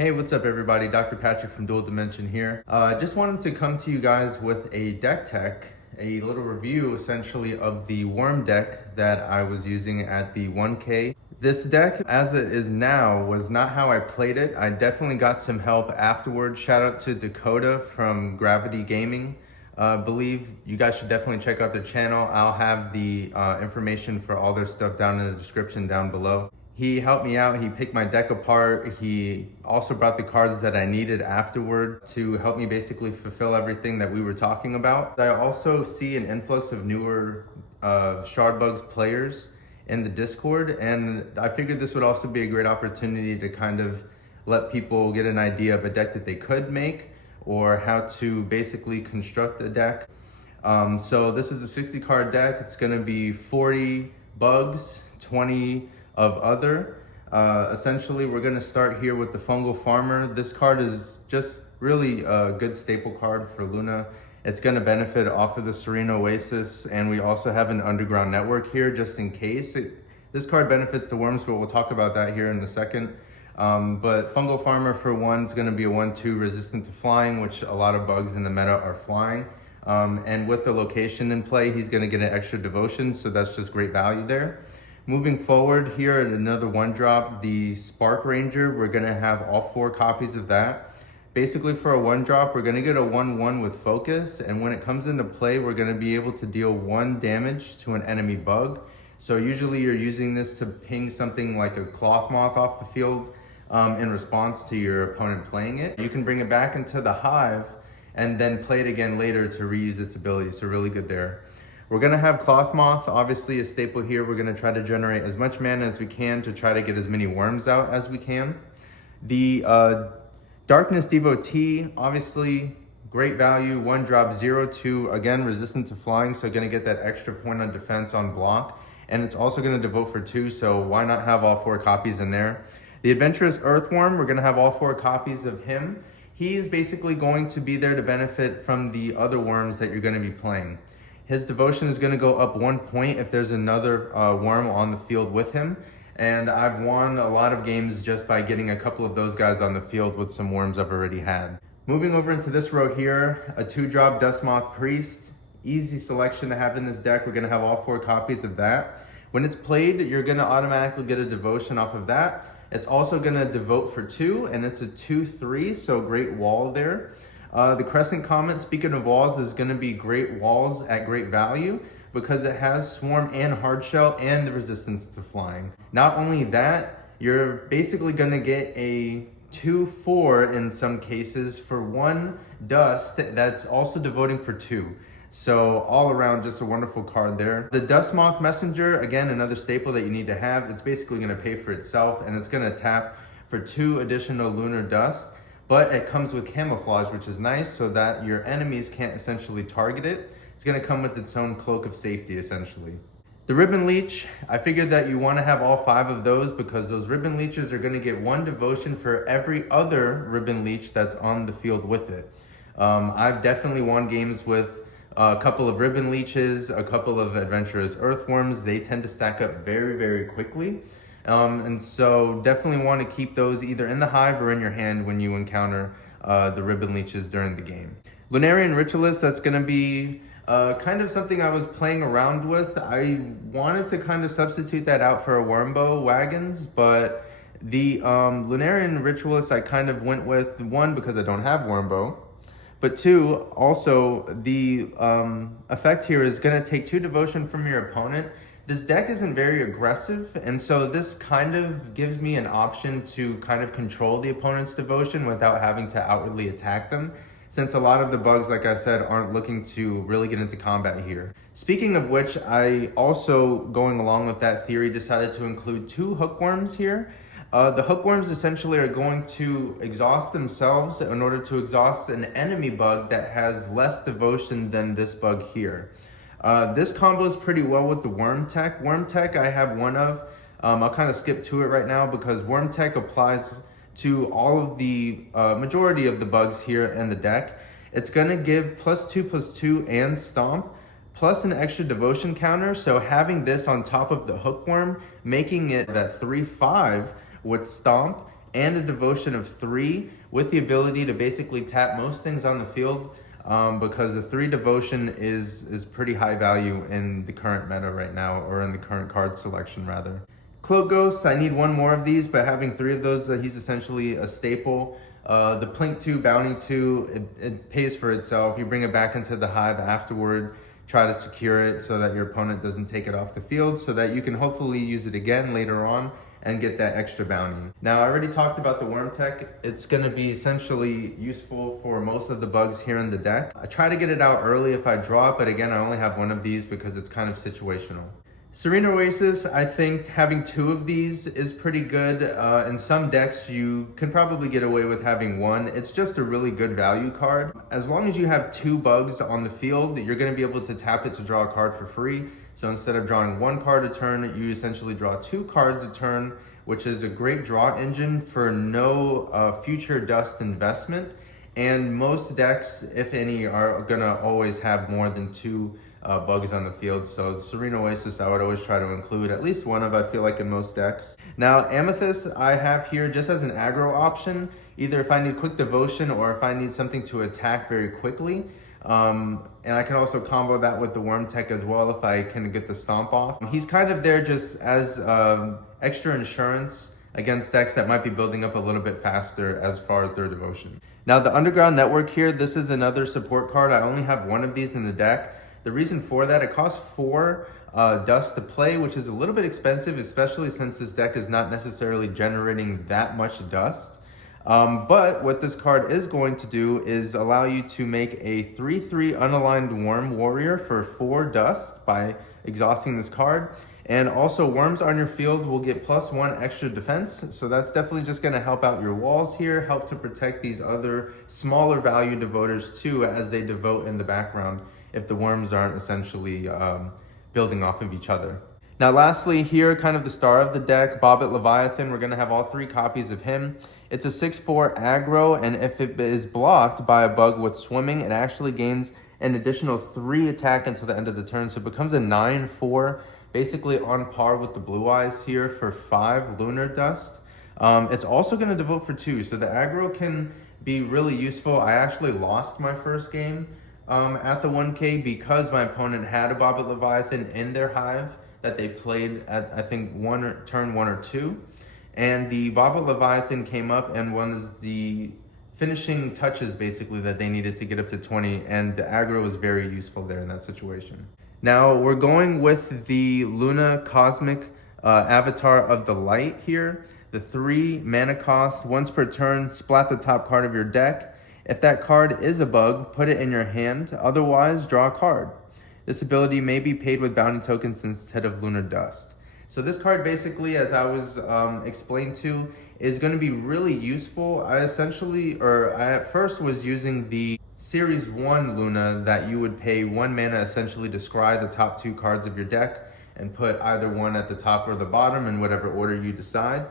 Hey, what's up everybody? Dr. Patrick from Dual Dimension here. Just wanted to come to you guys with a deck tech, a little review essentially of the worm deck that I was using at the 1K. This deck, as it is now, was not how I played it. I definitely got some help afterwards. Shout out to Dakota from Gravity Gaming. Believe you guys should definitely check out their channel. I'll have the information for all their stuff down in the description down below. He helped me out, he picked my deck apart, he also brought the cards that I needed afterward to help me basically fulfill everything that we were talking about. I also see an influx of newer Shardbugs players in the Discord, and I figured this would also be a great opportunity to kind of let people get an idea of a deck that they could make or how to basically construct a deck. So this is a 60 card deck. It's gonna be 40 bugs, 20 of other. Essentially, we're gonna start here with the Fungal Farmer. This card is just really a good staple card for Luna. It's gonna benefit off of the Serene Oasis, and we also have an Underground Network here just in case. This card benefits the worms, but we'll talk about that here in a second. But Fungal Farmer for one is gonna be a 1/2 resistant to flying, which a lot of bugs in the meta are flying. And with the location in play, he's gonna get an extra devotion, so that's just great value there. Moving forward here at another 1-drop, the Spark Ranger, we're gonna have all 4 copies of that. Basically for a 1-drop, we're gonna get a 1/1 with focus, and when it comes into play, we're gonna be able to deal 1 damage to an enemy bug. So usually you're using this to ping something like a Cloth Moth off the field in response to your opponent playing it. You can bring it back into the hive and then play it again later to reuse its ability, so really good there. We're gonna have Cloth Moth, obviously a staple here. We're gonna try to generate as much mana as we can to try to get as many worms out as we can. The Darkness Devotee, obviously great value, 1-drop, 0/2, again, resistant to flying, so gonna get that extra point on defense on block. And it's also gonna devote for 2, so why not have all 4 copies in there? The Adventurous Earthworm, we're gonna have all 4 copies of him. He's basically going to be there to benefit from the other worms that you're gonna be playing. His devotion is going to go up 1 point if there's another worm on the field with him. And I've won a lot of games just by getting a couple of those guys on the field with some worms I've already had. Moving over into this row here, a 2-drop Dust Moth Priest. Easy selection to have in this deck. We're going to have all 4 copies of that. When it's played, you're going to automatically get a devotion off of that. It's also going to devote for 2, and it's a 2/3, so great wall there. The Crescent Comet, speaking of walls, is going to be great walls at great value because it has Swarm and Hard Shell and the resistance to flying. Not only that, you're basically going to get a 2/4 in some cases for 1 dust that's also devoting for 2. So all around, just a wonderful card there. The Dust Moth Messenger, again, another staple that you need to have. It's basically going to pay for itself, and it's going to tap for 2 additional Lunar Dust. But it comes with camouflage, which is nice, so that your enemies can't essentially target it. It's gonna come with its own cloak of safety, essentially. The Ribbon Leech, I figured that you wanna have all 5 of those because those Ribbon Leeches are gonna get 1 devotion for every other Ribbon Leech that's on the field with it. I've definitely won games with a couple of Ribbon Leeches, a couple of Adventurous Earthworms. They tend to stack up very, very quickly. And so definitely want to keep those either in the hive or in your hand when you encounter the Ribbon Leeches during the game. Lunarian Ritualist, that's going to be kind of something I was playing around with. I wanted to kind of substitute that out for a Wormbow Wagons, but the Lunarian Ritualist I kind of went with, 1, because I don't have Wormbow, but 2, also the effect here is going to take 2 devotion from your opponent. This deck isn't very aggressive, and so this kind of gives me an option to kind of control the opponent's devotion without having to outwardly attack them, since a lot of the bugs, like I said, aren't looking to really get into combat here. Speaking of which, I also, going along with that theory, decided to include 2 hookworms here. The hookworms essentially are going to exhaust themselves in order to exhaust an enemy bug that has less devotion than this bug here. This combos pretty well with the Worm Tech. Worm Tech I have 1 of. I'll kind of skip to it right now because Worm Tech applies to all of the majority of the bugs here in the deck. It's going to give +2/+2 and Stomp, plus an extra devotion counter. So having this on top of the Hookworm, making it that 3/5 with Stomp and a devotion of 3 with the ability to basically tap most things on the field, because the 3 devotion is pretty high value in the current meta right now, or in the current card selection rather. Cloak Ghost, I need 1 more of these, but having 3 of those, he's essentially a staple. The Plink 2, Bounty 2, it pays for itself. You bring it back into the hive afterward, try to secure it so that your opponent doesn't take it off the field, so that you can hopefully use it again later on and get that extra bounty. Now, I already talked about the worm tech. It's gonna be essentially useful for most of the bugs here in the deck. I try to get it out early if I draw it, but again, I only have 1 of these because it's kind of situational. Serene Oasis, I think having 2 of these is pretty good. In some decks, you can probably get away with having 1. It's just a really good value card. As long as you have 2 bugs on the field, you're gonna be able to tap it to draw a card for free. So instead of drawing 1 card a turn, you essentially draw 2 cards a turn, which is a great draw engine for no future dust investment. And most decks, if any, are gonna always have more than 2 bugs on the field. So Serene Oasis, I would always try to include at least 1 of, I feel like, in most decks. Now, Amethyst, I have here just as an aggro option, either if I need quick devotion or if I need something to attack very quickly. And I can also combo that with the worm tech as well if I can get the stomp off. He's kind of there just as extra insurance against decks that might be building up a little bit faster as far as their devotion. Now, the Underground Network here, this is another support card. I only have 1 of these in the deck. The reason for that, it costs 4 dust to play, which is a little bit expensive, especially since this deck is not necessarily generating that much dust. But what this card is going to do is allow you to make a 3/3 unaligned worm warrior for 4 dust by exhausting this card. And also, worms on your field will get +1 extra defense. So that's definitely just going to help out your walls here, help to protect these other smaller value devoters too as they devote in the background if the worms aren't essentially building off of each other. Now lastly here, kind of the star of the deck, Bobbit Leviathan. We're going to have all 3 copies of him. It's a 6/4 aggro, and if it is blocked by a bug with swimming, it actually gains an additional 3 attack until the end of the turn. So it becomes a 9/4, basically on par with the Blue Eyes here for 5 Lunar Dust. It's also going to devote for 2, so the aggro can be really useful. I actually lost my first game at the 1K because my opponent had a Bobbit Leviathan in their hive that they played at, I think, turn 1 or 2. And the Bobbit Leviathan came up and was the finishing touches basically that they needed to get up to 20, and the aggro was very useful there in that situation. Now we're going with the Luna Cosmic Avatar of the Light here. The 3 mana cost, once per turn, splat the top card of your deck. If that card is a bug, put it in your hand, otherwise draw a card. This ability may be paid with bounty tokens instead of Lunar Dust. So this card basically, as I was explained to, is going to be really useful. I at first was using the Series 1 Luna that you would pay 1 mana essentially to scry the top 2 cards of your deck and put either one at the top or the bottom in whatever order you decide.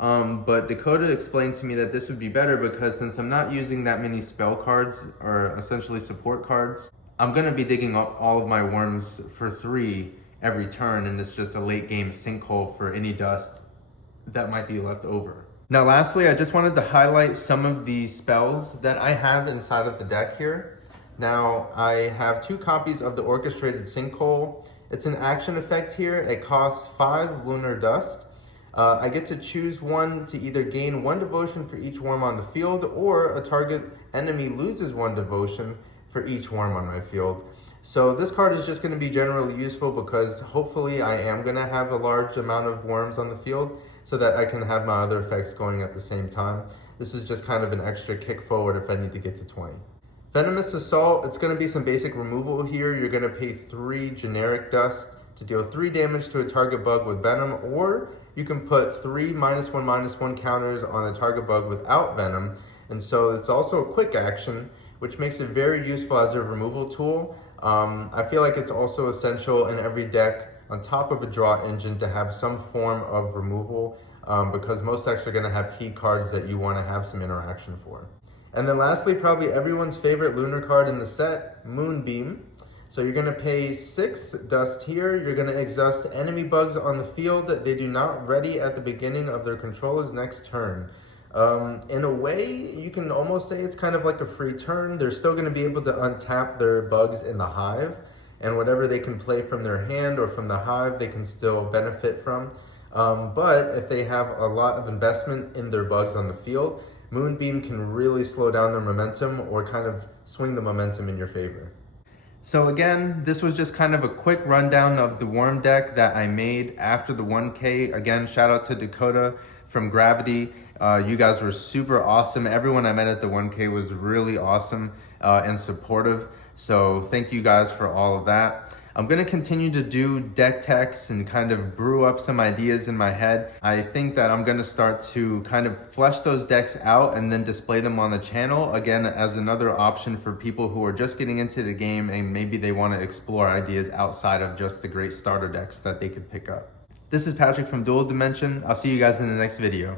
But Dakota explained to me that this would be better because since I'm not using that many spell cards or essentially support cards, I'm going to be digging up all of my worms for 3 every turn, and it's just a late game sinkhole for any dust that might be left over. Now lastly, I just wanted to highlight some of the spells that I have inside of the deck here. Now I have 2 copies of the Orchestrated Sinkhole. It's an action effect here. It costs 5 Lunar Dust. I get to choose one to either gain 1 devotion for each worm on the field, or a target enemy loses 1 devotion for each worm on my field. So this card is just going to be generally useful because hopefully I am going to have a large amount of worms on the field so that I can have my other effects going at the same time. This is just kind of an extra kick forward if I need to get to 20. Venomous Assault, it's going to be some basic removal here. You're going to pay 3 generic dust to deal 3 damage to a target bug with venom, or you can put 3 -1/-1 counters on the target bug without venom. And so it's also a quick action, which makes it very useful as a removal tool. I feel like it's also essential in every deck on top of a draw engine to have some form of removal because most decks are going to have key cards that you want to have some interaction for. And then lastly, probably everyone's favorite Lunar card in the set, Moonbeam. So you're going to pay 6 dust here. You're going to exhaust enemy bugs on the field that they do not ready at the beginning of their controller's next turn. In a way, you can almost say it's kind of like a free turn. They're still going to be able to untap their bugs in the hive, and whatever they can play from their hand or from the hive, they can still benefit from. But if they have a lot of investment in their bugs on the field, Moonbeam can really slow down their momentum or kind of swing the momentum in your favor. So again, this was just kind of a quick rundown of the worm deck that I made after the 1K. Again, shout out to Dakota from Gravity. You guys were super awesome. Everyone I met at the 1K was really awesome and supportive. So thank you guys for all of that. I'm gonna continue to do deck techs and kind of brew up some ideas in my head. I think that I'm gonna start to kind of flesh those decks out and then display them on the channel, again, as another option for people who are just getting into the game and maybe they wanna explore ideas outside of just the great starter decks that they could pick up. This is Patrick from Dual Dimension. I'll see you guys in the next video.